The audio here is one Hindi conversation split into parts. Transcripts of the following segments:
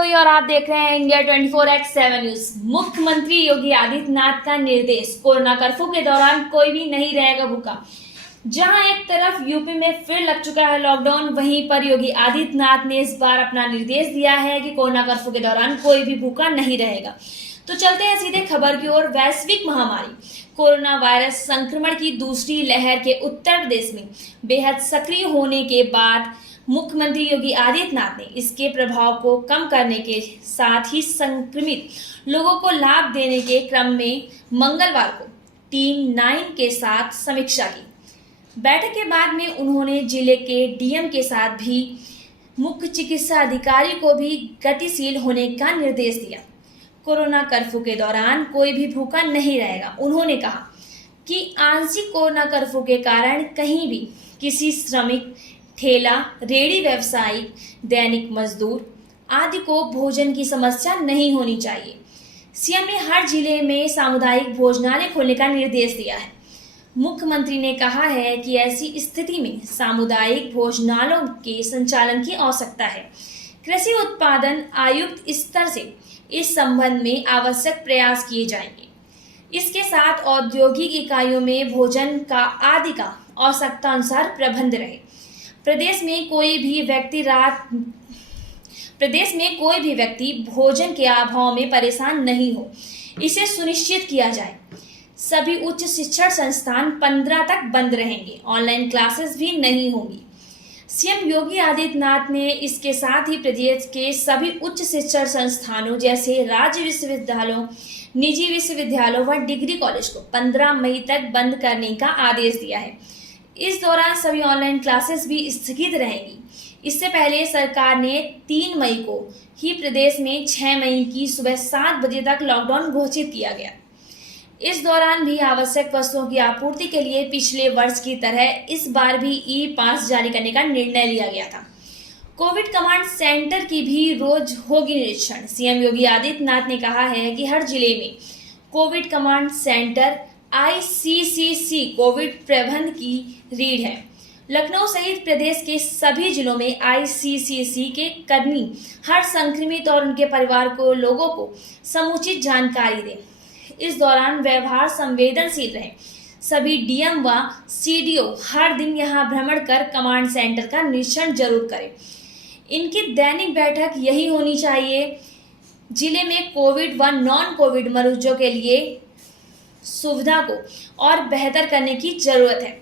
रोही और आप देख रहे हैं इंडिया 24x7 न्यूज। मुख्यमंत्री योगी आदित्यनाथ का निर्देश, कोरोना कर्फ्यू के दौरान कोई भी नहीं रहेगा भूखा। जहां एक तरफ यूपी में फिर लग चुका है लॉकडाउन, वहीं पर योगी आदित्यनाथ ने इस बार अपना निर्देश दिया है कि कोरोना कर्फ्यू के दौरान कोई भी भूखा नहीं रहेगा। तो चलते हैं सीधे खबर की ओर। वैश्विक महामारी कोरोना वायरस संक्रमण की दूसरी लहर के उत्तर प्रदेश में बेहद सक्रिय होने के बाद मुख्यमंत्री योगी आदित्यनाथ ने इसके प्रभाव को कम करने के साथ ही संक्रमित लोगों को लाभ देने के क्रम में मंगलवार को टीम 9 के साथ समीक्षा की। बैठक के बाद में उन्होंने जिले के डीएम के साथ भी मुख्य चिकित्सा अधिकारी को भी गतिशील होने का निर्देश दिया। कोरोना कर्फ्यू के दौरान कोई भी भूखा नहीं रहेगा। उन्होंने कहा कि आंशिक कोरोना कर्फ्यू के कारण कहीं भी किसी श्रमिक, ठेला, रेहड़ी व्यवसायी, दैनिक मजदूर आदि को भोजन की समस्या नहीं होनी चाहिए। सीएम ने हर जिले में सामुदायिक भोजनालय खोलने का निर्देश दिया है। मुख्यमंत्री ने कहा है कि ऐसी स्थिति में सामुदायिक भोजनालयों के संचालन की आवश्यकता है। कृषि उत्पादन आयुक्त स्तर से इस संबंध में आवश्यक प्रयास किए जाएंगे। इसके साथ औद्योगिक इकाइयों में भोजन का आदि का आवश्यकता अनुसार प्रबंध रहे। प्रदेश में कोई भी व्यक्ति भोजन के अभाव में परेशान नहीं हो, इसे सुनिश्चित किया जाए। सभी उच्च शिक्षण संस्थान 15 तक बंद रहेंगे। ऑनलाइन क्लासेस भी नहीं होंगी। सीएम योगी आदित्यनाथ ने इसके साथ ही प्रदेश के सभी उच्च शिक्षण संस्थानों जैसे राज्य विश्वविद्यालयों, निजी विश्वविद्यालयों व डिग्री कॉलेज को 15 मई तक बंद करने का आदेश दिया है। इस दौरान सभी ऑनलाइन क्लासेस भी स्थगित रहेंगी। इससे पहले सरकार ने 3 मई को ही प्रदेश में 6 मई की सुबह 7 बजे तक लॉकडाउन घोषित किया गया। इस दौरान भी आवश्यक वस्तुओं की आपूर्ति के लिए पिछले वर्ष की तरह इस बार भी ई पास जारी करने का निर्णय लिया गया था। कोविड कमांड सेंटर की भी रोज होगी निरीक्षण। सीएम योगी आदित्यनाथ ने कहा है कि हर जिले में Covid command centre ICCC Covid प्रबंधन की रीढ़ है। लखनऊ सहित प्रदेश के सभी जिलों में आईसीसीसी के कर्मी हर संक्रमित और उनके परिवार को लोगों को समुचित जानकारी दें। इस दौरान व्यवहार संवेदनशील रहे। सभी डीएम व सीडीओ हर दिन यहां भ्रमण कर कमांड सेंटर का निरीक्षण जरूर करें। इनकी दैनिक बैठक यही होनी चाहिए। जिले में कोविड व नॉन कोविड मरीजों के लिए सुविधा को और बेहतर करने की जरूरत है।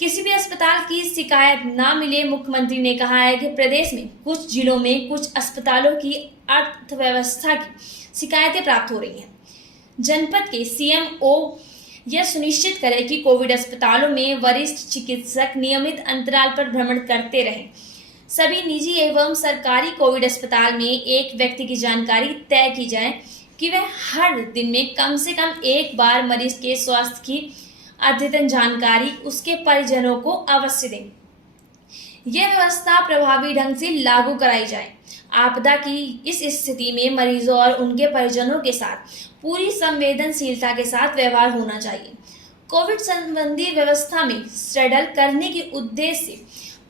किसी भी अस्पताल की शिकायत ना मिले। मुख्यमंत्री ने कहा है कि प्रदेश में कुछ जिलों में कुछ अस्पतालों की अर्थव्यवस्था की शिकायतें प्राप्त हो रही हैं। जनपद के सीएमओ यह सुनिश्चित करें कि कोविड अस्पतालों में वरिष्ठ चिकित्सक नियमित अंतराल पर भ्रमण करते रहें। सभी निजी एवं सरकारी कोविड अस्पताल में एक व्यक्ति की जानकारी तय की जाए कि वह हर दिन में कम से कम एक बार मरीज के स्वास्थ्य की अद्यतन जानकारी उसके परिजनों को अवश्य दें। यह व्यवस्था प्रभावी ढंग से लागू कराई जाए। आपदा की इस स्थिति में मरीजों और उनके परिजनों के साथ पूरी संवेदनशीलता के साथ व्यवहार होना चाहिए। कोविड संबंधी व्यवस्था में सडल करने के उद्देश्य से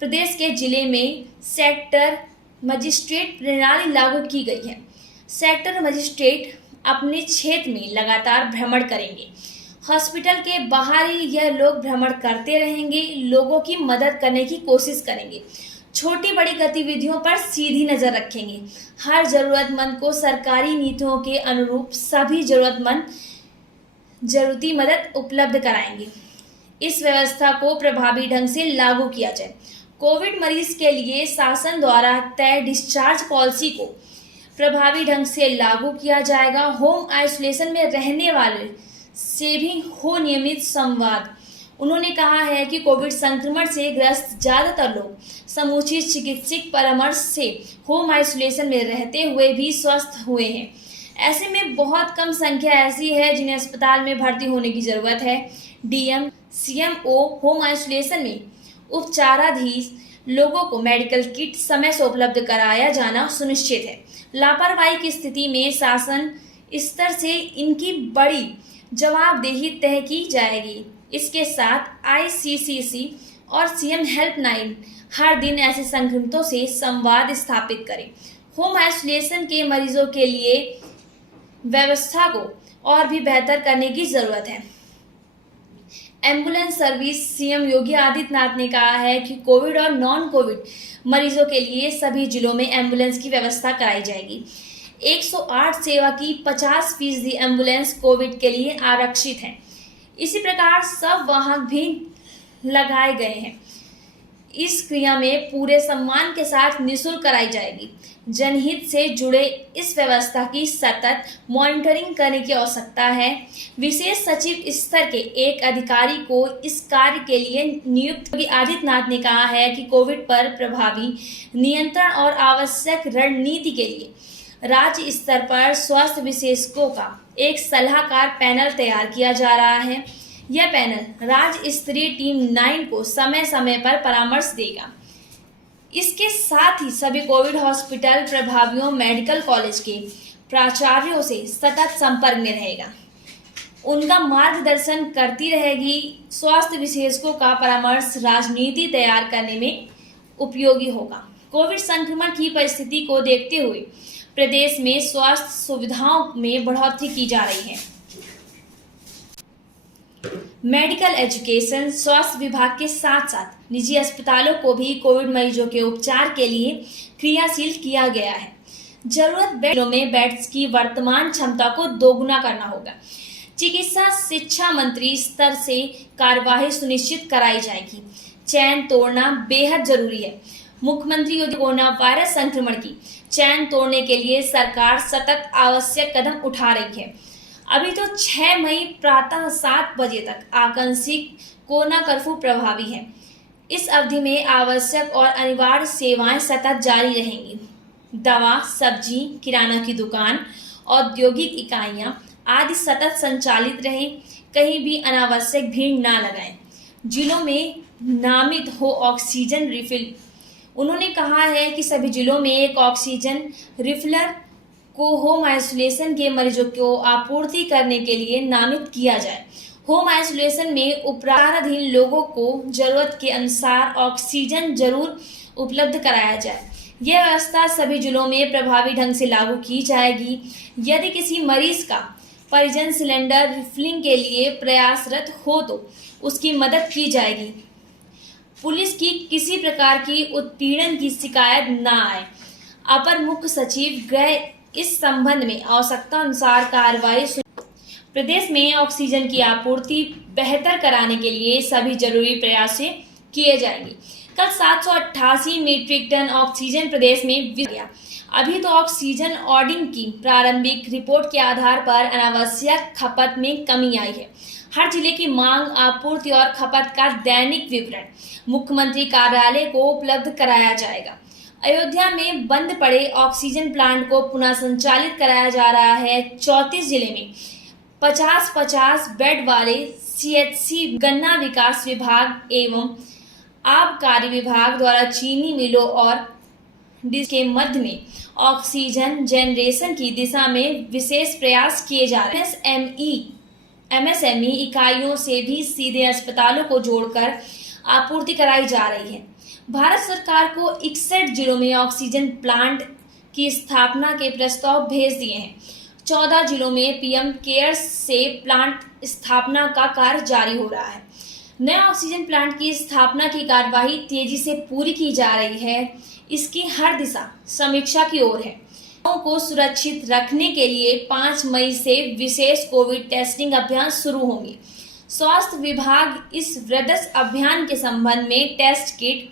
प्रदेश के जिले में सेक्टर मजिस्ट्रेट प्रणाली लागू की गई है। सेक्टर मजिस्ट्रेट अपने क्षेत्र में लगातार भ्रमण करेंगे। हॉस्पिटल के बाहर ही यह लोग भ्रमण करते रहेंगे, लोगों की मदद करने की कोशिश करेंगे, छोटी बड़ी गतिविधियों पर सीधी नजर रखेंगे। हर जरूरतमंद को सरकारी नीतियों के अनुरूप सभी जरूरती मदद उपलब्ध कराएंगे। इस व्यवस्था को प्रभावी ढंग से लागू किया जाए। कोविड मरीज के लिए शासन द्वारा तय डिस्चार्ज पॉलिसी को प्रभावी ढंग से लागू किया जाएगा। होम आइसोलेशन में रहने वाले से भी हो नियमित संवाद। उन्होंने कहा है कि कोविड संक्रमण से ग्रस्त ज्यादातर लोग समुचित चिकित्सक परामर्श से होम आइसोलेशन में रहते हुए भी स्वस्थ हुए हैं। ऐसे में बहुत कम संख्या ऐसी है जिन्हें अस्पताल में भर्ती होने की जरूरत है। डीएम, सीएमओ होम आइसोलेशन में उपचाराधीन लोगों को मेडिकल किट समय से उपलब्ध कराया जाना सुनिश्चित है। लापरवाही की स्थिति में शासन स्तर से इनकी बड़ी जवाबदेही तय की जाएगी। इसके साथ आईसीसीसी और सीएम हेल्पलाइन हर दिन ऐसे संक्रमितों से संवाद स्थापित करें। होम आइसोलेशन के मरीजों के लिए व्यवस्था को और भी बेहतर करने की जरूरत है। Ambulance service. CM Yogi Adityanath ने कहा है कि कोविड और नॉन कोविड मरीजों के लिए सभी जिलों में एम्बुलेंस की व्यवस्था कराई जाएगी। 108 सेवा की 50% एम्बुलेंस कोविड के लिए आरक्षित हैं। इसी प्रकार सब वाहन भी लगाए गए हैं। इस क्रिया में पूरे सम्मान के साथ निःशुल्क कराई जाएगी। जनहित से जुड़े इस व्यवस्था की सतत मॉनिटरिंग करने की आवश्यकता है। विशेष सचिव स्तर के एक अधिकारी को इस कार्य के लिए नियुक्त। योगी आदित्यनाथ ने कहा है कि कोविड पर प्रभावी नियंत्रण और आवश्यक रणनीति के लिए राज्य स्तर पर स्वास्थ्य विशेषज्ञों का एक सलाहकार पैनल तैयार किया जा रहा है। यह पैनल राज्य स्तरीय टीम 9 को समय समय पर परामर्श देगा। इसके साथ ही सभी कोविड हॉस्पिटल प्रभावियों मेडिकल कॉलेज के प्राचार्यों से सतत संपर्क में रहेगा, उनका मार्गदर्शन करती रहेगी। स्वास्थ्य विशेषज्ञों का परामर्श राजनीति तैयार करने में उपयोगी होगा। कोविड संक्रमण की परिस्थिति को देखते हुए प्रदेश में स्वास्थ्य सुविधाओं में बढ़ोतरी की जा रही है। Medical education. स्वास्थ्य विभाग के साथ साथ निजी अस्पतालों को भी कोविड मरीजों के उपचार के लिए क्रियाशील किया गया है। जरूरत बेडों में बेड्स की वर्तमान क्षमता को दोगुना करना होगा। चिकित्सा शिक्षा मंत्री स्तर से कार्यवाही सुनिश्चित कराई जाएगी। चैन तोड़ना बेहद जरूरी है। मुख्यमंत्री योगी कोरोना वायरस संक्रमण की चैन तोड़ने के लिए सरकार सतत आवश्यक कदम उठा रही है। अभी तो 6 मई प्रातः 7 बजे तक आंशिक कोरोना कर्फ्यू प्रभावी है। इस अवधि में आवश्यक और अनिवार्य सेवाएं सतत जारी रहेंगी। दवा, सब्जी, किराना की दुकान, औद्योगिक इकाइयां आदि सतत संचालित रहें। कहीं भी अनावश्यक भीड़ ना लगाएं। जिलों में नामित हो ऑक्सीजन रिफिल। उन्होंने कहा है कि सभी जिलों में एक ऑक्सीजन रिफिलर को होम आइसोलेशन के मरीजों को आपूर्ति करने के लिए नामित किया जाए। होम आइसोलेशन में उपचाराधीन लोगों को जरूरत के अनुसार ऑक्सीजन जरूर उपलब्ध कराया जाए। यह व्यवस्था सभी जिलों में प्रभावी ढंग से लागू की जाएगी। यदि किसी मरीज का परिजन सिलेंडर रिफिलिंग के लिए प्रयासरत हो तो उसकी मदद की जाएगी। पुलिस की किसी प्रकार की उत्पीड़न की शिकायत न आए। अपर मुख्य सचिव गृह इस संबंध में आवश्यकता अनुसार कार्रवाई। प्रदेश में ऑक्सीजन की आपूर्ति बेहतर कराने के लिए सभी जरूरी प्रयास किए जाएंगे। कल 788 मीट्रिक टन ऑक्सीजन प्रदेश में गया। अभी तो ऑक्सीजन ऑर्डिंग की प्रारंभिक रिपोर्ट के आधार पर अनावश्यक खपत में कमी आई है। हर जिले की मांग, आपूर्ति और खपत का दैनिक विवरण मुख्यमंत्री कार्यालय को उपलब्ध कराया जाएगा। अयोध्या में बंद पड़े ऑक्सीजन प्लांट को पुनः संचालित कराया जा रहा है। 34 जिले में 50-50 बेड वाले सीएचसी गन्ना विकास विभाग एवं आबकारी विभाग द्वारा चीनी मिलों और के मध्य में ऑक्सीजन जनरेशन की दिशा में विशेष प्रयास किए जा रहे हैं। एमएसएमई इकाइयों से भी सीधे अस्पतालों को जोड़कर आपूर्ति कराई जा रही है। भारत सरकार को 61 जिलों में ऑक्सीजन प्लांट की स्थापना के प्रस्ताव भेज दिए हैं। 14 जिलों में पीएम केयर्स से प्लांट स्थापना का कार्य जारी हो रहा है। नए ऑक्सीजन प्लांट की स्थापना की कार्यवाही तेजी से पूरी की जा रही है। इसकी हर दिशा समीक्षा की ओर है। लोगों को सुरक्षित रखने के लिए 5 मई से विशेष कोविड टेस्टिंग अभियान शुरू होंगे। स्वास्थ्य विभाग इस वृहद अभियान के संबंध में टेस्ट किट,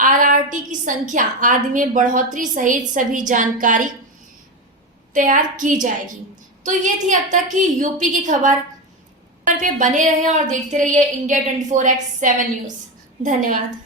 आरआरटी की संख्या आदि में बढ़ोतरी सहित सभी जानकारी तैयार की जाएगी। तो ये थी अब तक की यूपी की खबर पे बने रहे और देखते रहिए इंडिया 24x7 न्यूज। धन्यवाद।